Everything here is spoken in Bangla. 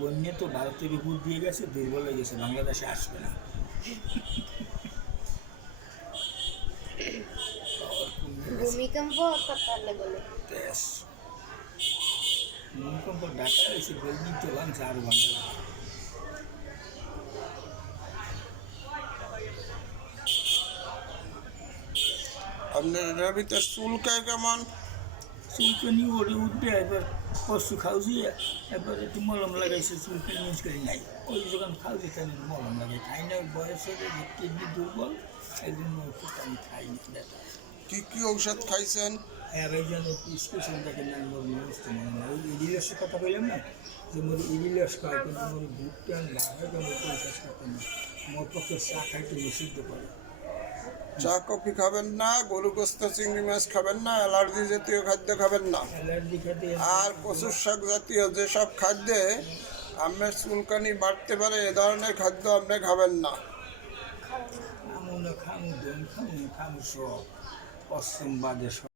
বন্যা তো ভারতের উপর দিয়ে গেছে, দুর্বল হয়ে গেছে, বাংলাদেশে আসবে না। ভূমিকম্প ভূমিকম্প ডাকা হয়েছে, বিল্ডিং তো ভাঙছে আরো ভাঙবে। আপনার এটার ভিতরে চুলকায় কেমন? চুলকানি ওরে উঠবে, এবার পশু খাওয়াছি, এবার একটু মলম লাগাইছে, চুলকানি মিস করি নাই। ওই যখন খাওয়াছি তাই মলম লাগাই, খাই না। বয়স হয়ে যে কিডনি দুর্বল, এই জন্য ওষুধ আমি খাই না। কি কি ঔষধ খাইছেন? হ্যাঁ ভাই, যেন স্পেশাল দেখেন না, মোর মুখস্থ মনে না। ওই ইডিলসের কথা বললাম না, যে মোর ইডিলস খায়, কিন্তু মোর বুকটা লাগাই কেন পরিশ্বাস করতে না। মোর পক্ষে চা খাইতে নিষিদ্ধ করে। চা কফি খাবেন না, গরু গোস্ত চিংড়ি মাছ খাবেন না, অ্যালার্জি জাতীয় খাদ্য খাবেন না। অ্যালার্জি খাতে আর কচুর শাক জাতীয় যেসব খাদ্যে আপনার চুলকানি বাড়তে পারে এ ধরনের খাদ্য আপনি খাবেন না। খামু না, খামু দম খামু, খামু সব পশ্চিম বাদে সব।